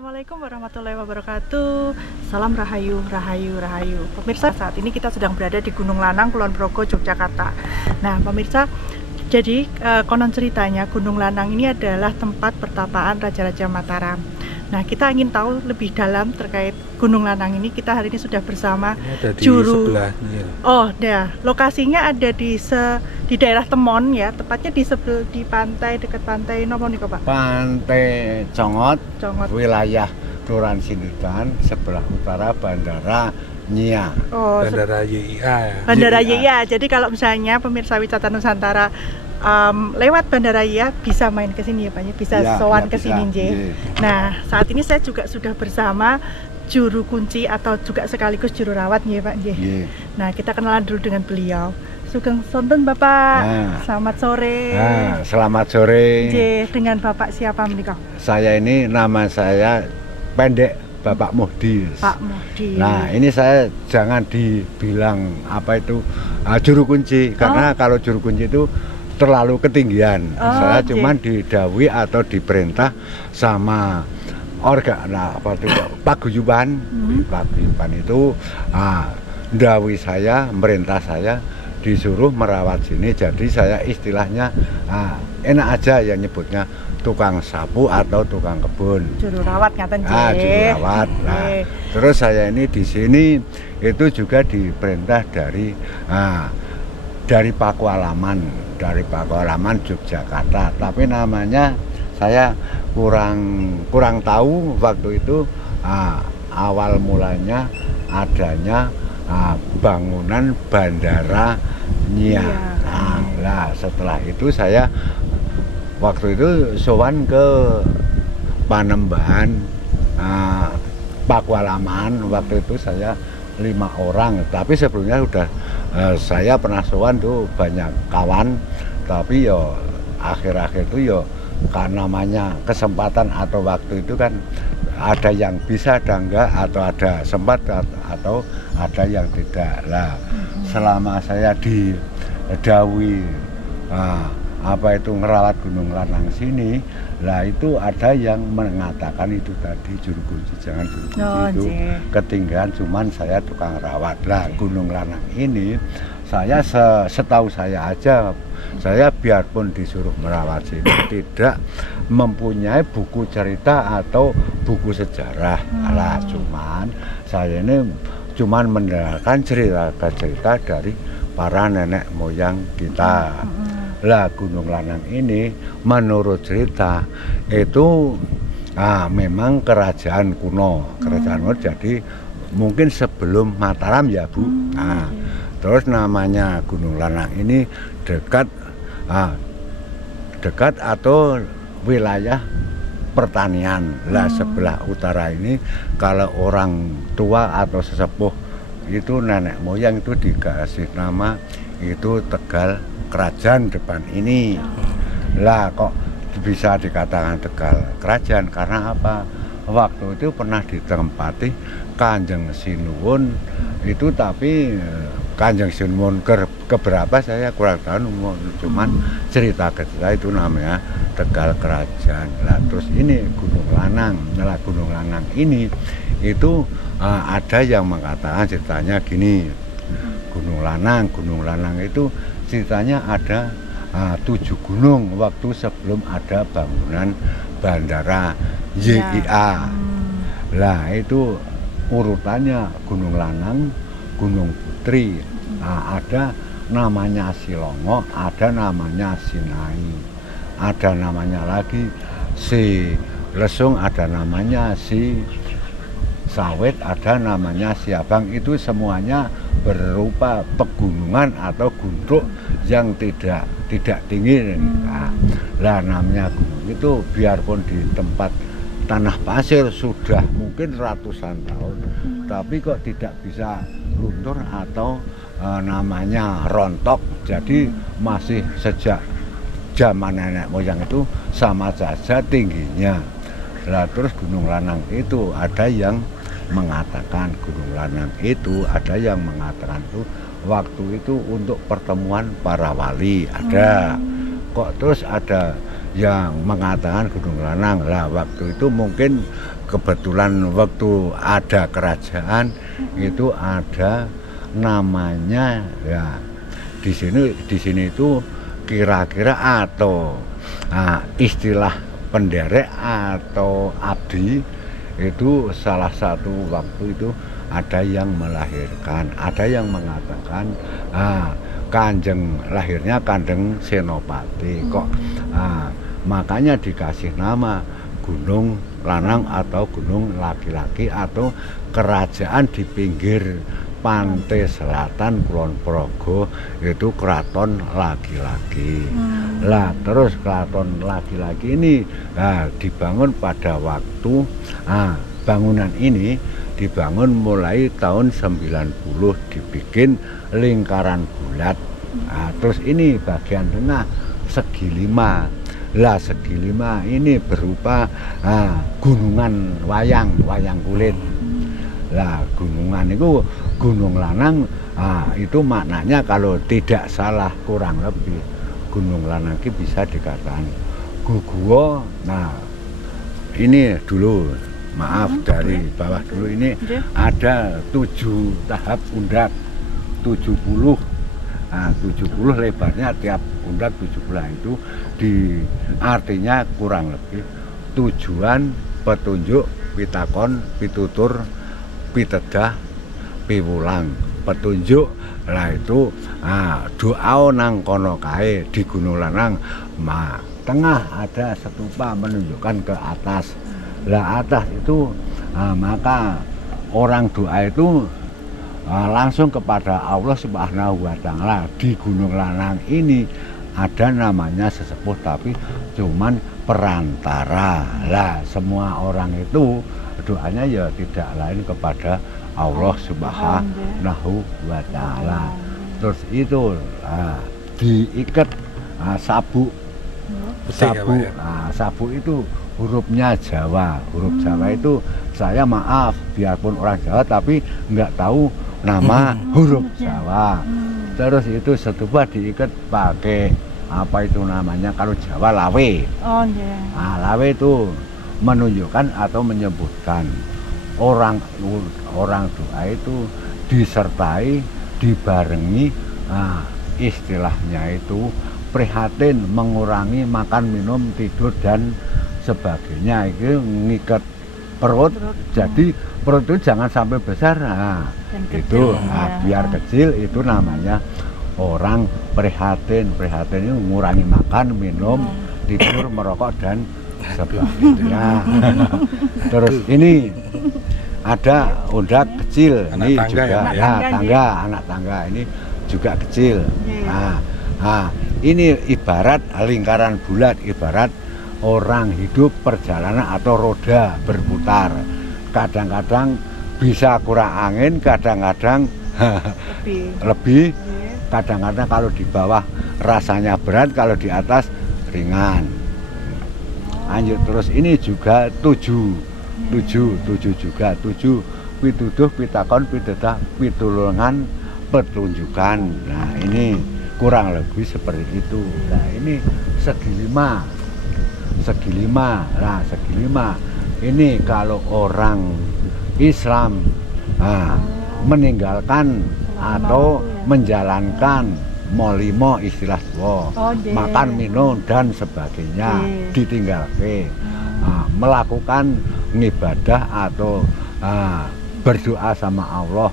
Assalamualaikum warahmatullahi wabarakatuh. Salam rahayu, rahayu, rahayu. Pemirsa, saat ini kita sedang berada di Gunung Lanang, Kulon Progo, Yogyakarta. Nah, pemirsa, jadi konon ceritanya Gunung Lanang ini adalah tempat pertapaan Raja-Raja Mataram. Nah, kita ingin tahu lebih dalam terkait Gunung Lanang ini. Kita hari ini sudah bersama juru. Oh, ya. Lokasinya ada di daerah Temon ya, tepatnya di pantai, dekat pantai nopo nih Pak? Pantai Congot, Congot. wilayah Kelurahan Sinditan, sebelah utara Bandara Nyia. Oh, Bandara YIA ya. Bandara YIA. Jadi kalau misalnya pemirsa wisata Nusantara lewat Bandara YIA bisa main ke sini ya Pak, bisa Ya, sowan ya, ke sini bisa. nggih. Nah, saat ini saya juga sudah bersama juru kunci atau juga sekaligus juru rawat nggih Pak nggih. Nggih. Nah, kita kenalan dulu dengan beliau. Sugeng sonten Bapak. Nah. Selamat sore. Nah, selamat sore. Nggih, dengan Bapak siapa menikah? Saya ini nama saya pendek Bapak Muhdi. Pak Muhdi. Nah, ini saya jangan dibilang apa itu juru kunci, karena kalau juru kunci itu terlalu ketinggian. Saya cuman didhawuhi atau diperintah sama paguyuban. Paguyuban itu ndhawuhi saya, merintah saya disuruh merawat sini. Jadi saya istilahnya enak aja ya nyebutnya tukang sapu atau tukang kebun. Juru rawat ngaten nggih. Juru rawat. Nah, terus saya ini di sini itu juga diperintah dari Pakualaman Yogyakarta. Tapi namanya saya kurang tahu waktu itu. Awal mulanya adanya bangunan Bandara Nyia. Nah, setelah itu saya waktu itu sowan ke Panembahan Pakualaman. Waktu itu saya 5 orang, tapi sebelumnya sudah saya pernah sowan tuh banyak kawan, tapi yo akhir-akhir itu yo karena namanya kesempatan atau waktu itu kan ada yang bisa, ada enggak, atau ada sempat atau ada yang tidak lah. Selama saya didhawuhi apa itu ngerawat Gunung Lanang sini, lah itu ada yang mengatakan itu tadi juru kunci, jangan juru kunci itu ketinggian, cuman saya tukang rawat. Lah Gunung Lanang ini saya setahu saya aja, saya biarpun disuruh merawat sini tidak mempunyai buku cerita atau buku sejarah. Lah cuman saya ini cuman mendengarkan cerita dari para nenek moyang kita. Lah Gunung Lanang ini menurut cerita itu memang kerajaan kuno, jadi mungkin sebelum Mataram ya Bu. Terus namanya Gunung Lanang ini dekat atau wilayah pertanian. Lah sebelah utara ini kalau orang tua atau sesepuh itu nenek moyang itu dikasih nama itu Tegal Kerajaan depan ini. Lah kok bisa dikatakan Tegal Kerajaan karena apa? Waktu itu pernah ditempati Kanjeng Sinuwun itu, tapi Kanjeng Sinuwun keberapa saya kurang tahu, cuman cerita itu namanya Tegal Kerajaan. Lah terus ini Gunung Lanang. Nah Gunung Lanang ini itu ada yang mengatakan ceritanya gini. Gunung Lanang itu ceritanya ada 7 gunung waktu sebelum ada bangunan Bandara YIA. Lah itu urutannya Gunung Lanang, Gunung Putri, ada namanya Silongo, ada namanya Sinai, ada namanya lagi Si Lesung, ada namanya Si Sawit, ada namanya Siabang. Itu semuanya berupa pegunungan atau gunduk yang tidak tinggi. Lah namanya gunung itu biarpun di tempat tanah pasir sudah mungkin ratusan tahun, tapi kok tidak bisa luntur atau namanya rontok. Jadi masih sejak zaman nenek moyang itu sama saja tingginya. Lah terus Gunung Lanang itu ada yang mengatakan Gunung Lanang itu ada yang mengatakan itu waktu itu untuk pertemuan para wali ada. Kok terus ada yang mengatakan Gunung Lanang. Lah waktu itu mungkin kebetulan waktu ada kerajaan itu ada namanya ya di sini itu kira-kira atau istilah penderek atau abdi itu salah satu waktu itu ada yang melahirkan, ada yang mengatakan lahirnya Kanjeng Senopati kok, makanya dikasih nama Gunung Lanang atau Gunung Laki-laki atau kerajaan di pinggir pantai selatan Kulon Progo itu keraton laki-laki. Lah terus keraton laki-laki ini dibangun pada waktu bangunan ini dibangun mulai tahun 90, dibikin lingkaran bulat. Terus ini bagian tengah segi 5. Lah segi 5 ini berupa gunungan wayang kulit. Lah gunungan itu Gunung Lanang itu maknanya kalau tidak salah kurang lebih Gunung Lanang itu bisa dikatakan guguo. Nah ini dulu maaf dari bawah dulu ini ada 7 tahap undak 70. 70 lebarnya tiap undak 70 itu artinya kurang lebih tujuan, petunjuk, pitakon, pitutur, pitedah, piwulang, petunjuk. Lah itu doa nang kono kae di Gunung Lanang. Tengah ada stupa menunjukkan ke atas. Lah atas itu maka orang doa itu langsung kepada Allah Subhanahu wa Ta'ala. Di Gunung Lanang ini ada namanya sesepuh tapi cuman perantara. Lah semua orang itu doanya ya tidak lain kepada Allah Subhanahu wa Ta'ala. Terus itu diikat sabuk. Sabuk itu hurufnya Jawa. Huruf Jawa itu saya maaf biarpun orang Jawa tapi nggak tahu nama huruf Jawa. Terus itu setupa diikat pakai apa itu namanya kalau Jawa lawe. Lawe itu menunjukkan atau menyebutkan orang doa itu disertai dibarengi istilahnya itu prihatin, mengurangi makan minum tidur dan sebagainya. Itu ngikat perut. Jadi perut itu jangan sampai besar. Itu biar kecil itu namanya orang prihatin. Prihatin itu mengurangi makan minum tidur merokok dan sebagainya. Terus ini ada undak kecil ini juga tangga anak tangga ini juga kecil. Ini ibarat lingkaran bulat, ibarat orang hidup perjalanan atau roda berputar. Kadang-kadang bisa kurang angin, kadang-kadang lebih. Kadang-kadang kalau di bawah rasanya berat, kalau di atas ringan. Lanjut terus ini juga 7 juga 7 pituduh, pitakon, pitedah, pitulungan, petunjukan. Nah ini kurang lebih seperti itu. Nah ini segi 5. Nah segi 5 ini kalau orang Islam meninggalkan atau menjalankan molimo istilah makan minum dan sebagainya ditinggalkan, melakukan ibadah atau berdoa sama Allah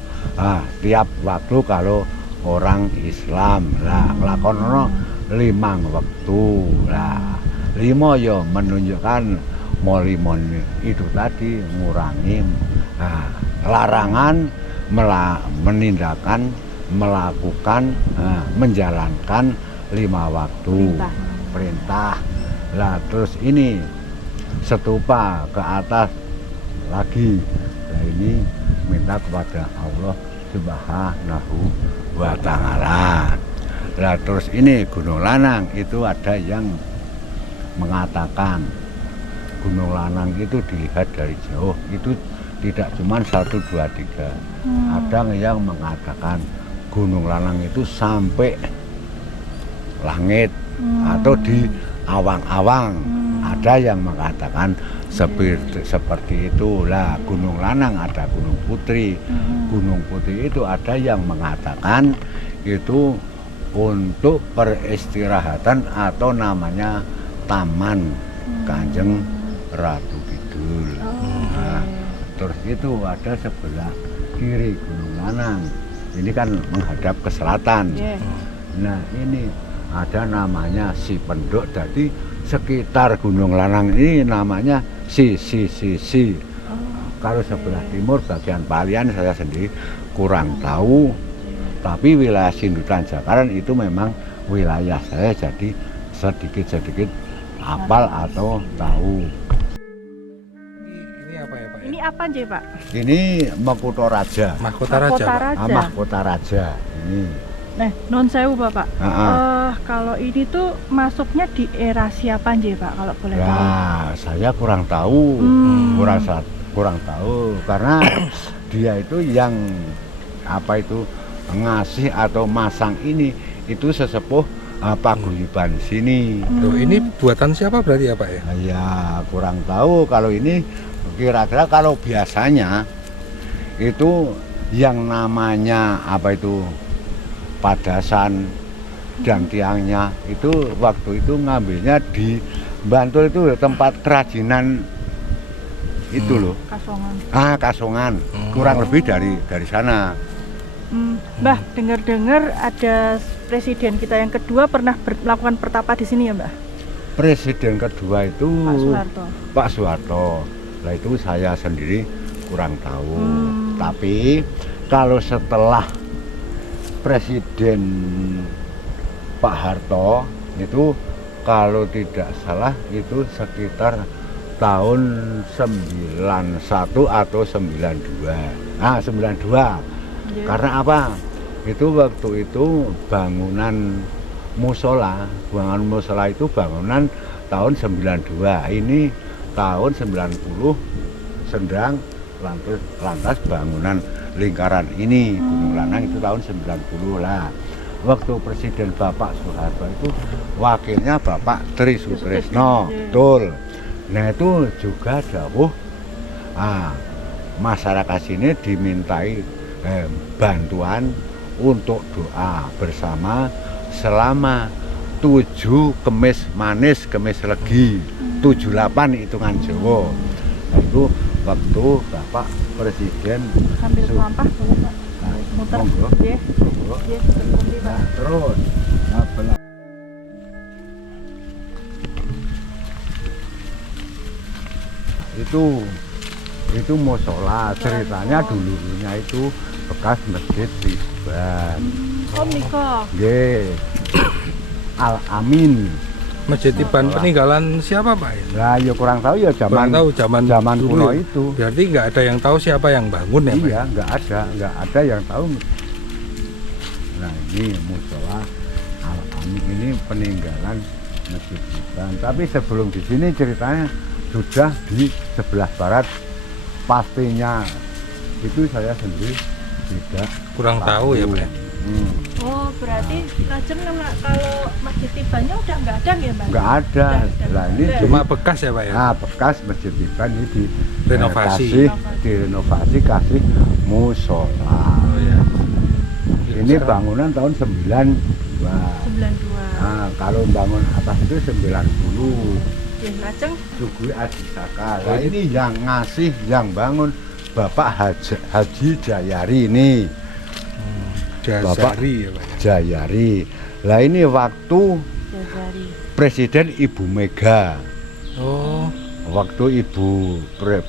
tiap waktu kalau orang Islam lah ngelakono 5 waktu lah 5 ya menunjukkan molimon itu tadi ngurangi larangan menindakkan melakukan menjalankan 5 waktu perintah. Lah terus ini stupa ke atas lagi. Nah ini minta kepada Allah Subhanahu wa Ta'ala. Lah terus ini Gunung Lanang itu ada yang mengatakan Gunung Lanang itu dilihat dari jauh itu tidak cuma 1, 2, 3. Ada yang mengatakan Gunung Lanang itu sampai langit atau di awang-awang. Ada yang mengatakan seperti itulah. Gunung Lanang ada Gunung Putri. Gunung Putri itu ada yang mengatakan itu untuk peristirahatan atau namanya Taman Kanjeng Ratu Kidul. Nah, terus itu ada sebelah kiri Gunung Lanang. Ini kan menghadap ke selatan. Nah, ini ada namanya Si Penduk. Jadi sekitar Gunung Lanang ini namanya Si. Kalau sebelah timur bagian Palian saya sendiri kurang tahu. Tapi wilayah Sindutan Jakaran itu memang wilayah saya, jadi sedikit-sedikit hafal atau tahu. Ini apa ya Pak? Ini apa aja Pak? Ini Mahkota Raja. Mahkota Raja. Pak? Mahkota Raja ini. Nah, non sewu Bapak. Kalau ini tuh masuknya di era siapa aja Pak kalau boleh tahu? Nah, saya kurang tahu. Kurang tahu karena dia itu yang apa itu ngasih atau masang ini itu sesepuh paguyuban sini. Loh, ini buatan siapa berarti ya Pak ya? Ya kurang tahu kalau ini, kira-kira kalau biasanya itu yang namanya apa itu padasan dan tiangnya itu waktu itu ngambilnya di Bantul itu tempat kerajinan itu loh. Kasongan. Kasongan. Kurang lebih dari sana. Mbah, dengar-dengar ada presiden kita yang kedua pernah melakukan pertapa di sini ya Mbah? Presiden kedua itu Pak Soeharto. Pak Soeharto. Nah itu saya sendiri kurang tahu. Tapi kalau setelah Presiden Pak Harto itu kalau tidak salah itu sekitar tahun 91 atau 92. 92. Karena apa? Itu waktu itu bangunan musola itu bangunan tahun 92. Ini tahun 90 sedang lantas bangunan lingkaran ini Gunung Lanang itu tahun 90 lah. Waktu Presiden Bapak Soeharto itu wakilnya Bapak Tri Sutrisno, betul. Nah itu juga dawuh masyarakat sini dimintai bantuan untuk doa bersama selama 7 Kemis Manis Kemis Legi 78 hitungan Jawa. Nah, itu waktu Bapak Presiden sambil melampah boleh Pak? Muter. Nggih. Nah, terus itu musola, ceritanya dulunya itu bekas masjid Tiban. Niko. Nggih. Al Amin. Masjid Tiban peninggalan siapa Pak ya? Lah ya kurang tahu ya zaman dulu kuno ya? itu. Berarti nggak ada yang tahu siapa yang bangun ya Pak? Iya, nggak ada yang tahu. Nah ini musola Al Amin ini peninggalan masjid Tiban. Tapi sebelum di sini ceritanya sudah di sebelah barat. Pastinya itu saya sendiri tidak kurang tahu ya Pak ya? Oh berarti Lajeng kalau Masjid Tibannya udah nggak ada ya Mbak? Nggak ada. Lah ini cuma bekas ya Pak ya? Bekas Masjid Tiban ini direnovasi kasih musola. Oh, ya. Ini bangunan tahun 92. Kalau bangun atas itu 90. Lajeng Sugui Adisaka. Nah ini yang ngasih, yang bangun Bapak Haji Jayari ini. Bapak ya Pak ya? Jayari. Lah ini waktu Presiden Ibu Mega. Oh. Waktu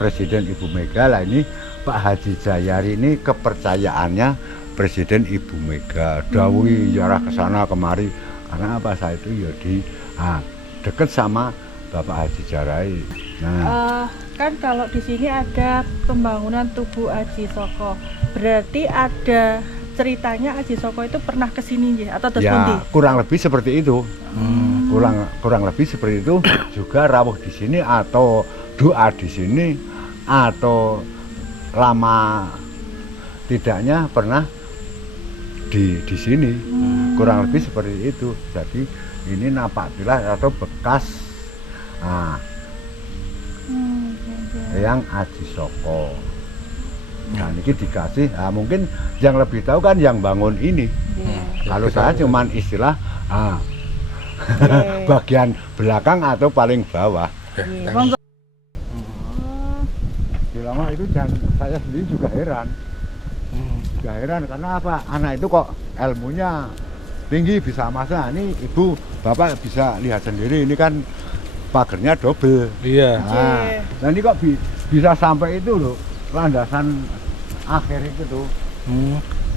Presiden Ibu Mega lah ini Pak Haji Jayari ini kepercayaannya Presiden Ibu Mega. Dawuhi jarah kesana kemari. Karena apa saya itu ya di deket sama Bapak Haji Jayari. Nah, kan kalau di sini ada pembangunan Tugu Aji Soko. Berarti ada ceritanya Aji Soko itu pernah ke sini atau terus ya, kurang lebih seperti itu. Kurang lebih seperti itu. Juga rawuh di sini atau doa di sini atau lama tidaknya pernah di sini. Kurang lebih seperti itu. Jadi ini napak tilas atau bekas Eyang Aji Soko. Nah, ini dikasih, mungkin yang lebih tahu kan yang bangun ini. Kalau saya cuman istilah bagian belakang atau paling bawah. Monggo. Lama itu saya sendiri juga heran. Juga heran karena apa? Anak itu kok ilmunya tinggi, bisa masak. Ini ibu, bapak bisa lihat sendiri, ini kan pagernya double. Iya. Nah ini kok bisa sampai itu loh, landasan akhir itu tuh.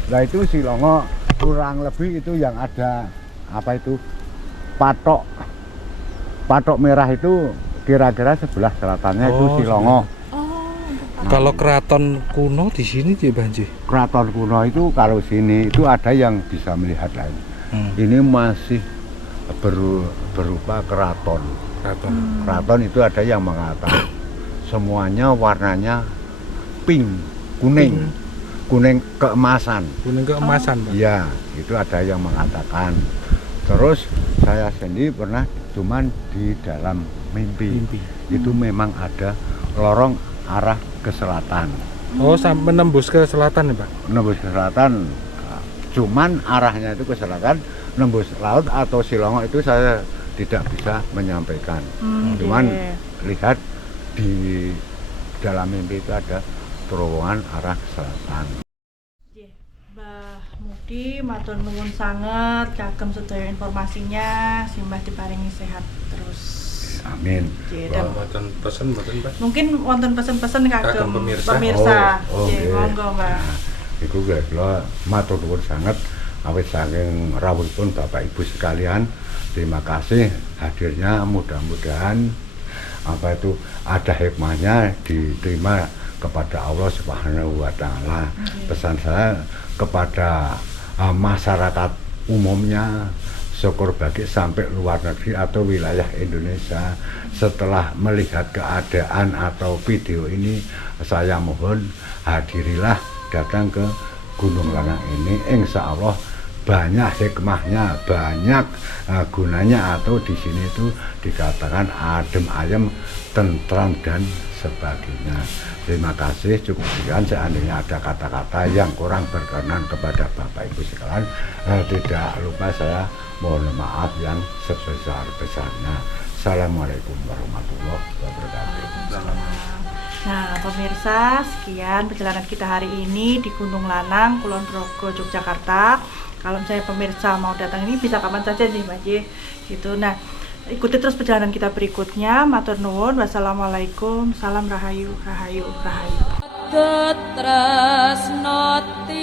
Nah itu Silongo kurang lebih itu yang ada apa itu patok merah itu kira-kira sebelah selatannya itu Silongo. Kalau keraton kuno di sini di Banji. Keraton kuno itu kalau sini itu ada yang bisa melihat lain. Ini masih berupa keraton. Keraton itu ada yang mengatakan semuanya warnanya pink, kuning keemasan. Kuning keemasan, Pak. Iya, itu ada yang mengatakan. Terus saya sendiri pernah cuman di dalam mimpi. Itu memang ada lorong arah ke selatan. Oh, sampai menembus ke selatan ya, Pak? Menembus ke selatan, cuman arahnya itu ke selatan, nembus laut atau Silongo itu saya tidak bisa menyampaikan. Cuman lihat di dalam mimpi itu ada terowongan arah ke selatan. Mbah Mudi matur nuwun sanget kagem sedaya informasinya, simbah diparingi sehat terus. Amin. Mboten pesen mboten, Pak. Mungkin wonten pesen-pesen kagem Kagem pemirsa. Oh, nggih. Monggo, Mbak. Iku kula matur nuwun sanget awit saking rawuhipun Bapak Ibu sekalian. Terima kasih hadirnya, mudah-mudahan apa itu ada hikmahnya, diterima kepada Allah Subhanahu wa taala. Pesan saya kepada masyarakat umumnya, syukur bagi sampai luar negeri atau wilayah Indonesia, setelah melihat keadaan atau video ini, saya mohon hadirilah datang ke Gunung Lanang ini. Insya Allah banyak hikmahnya, banyak gunanya, atau di sini itu dikatakan adem ayem, tentram dan sebagainya. Terima kasih, cukup sekian. Seandainya ada kata-kata yang kurang berkenan kepada Bapak Ibu sekalian, tidak lupa saya mohon maaf yang sebesar-besarnya. Assalamualaikum warahmatullahi wabarakatuh. Nah, pemirsa, sekian perjalanan kita hari ini di Gunung Lanang, Kulon Progo, Yogyakarta. Kalau misalnya pemirsa mau datang ini bisa kapan saja nih, Mbak J. Gitu. Nah, ikuti terus perjalanan kita berikutnya. Matur nuwun. Wassalamualaikum. Salam rahayu, rahayu, rahayu. Tresnoti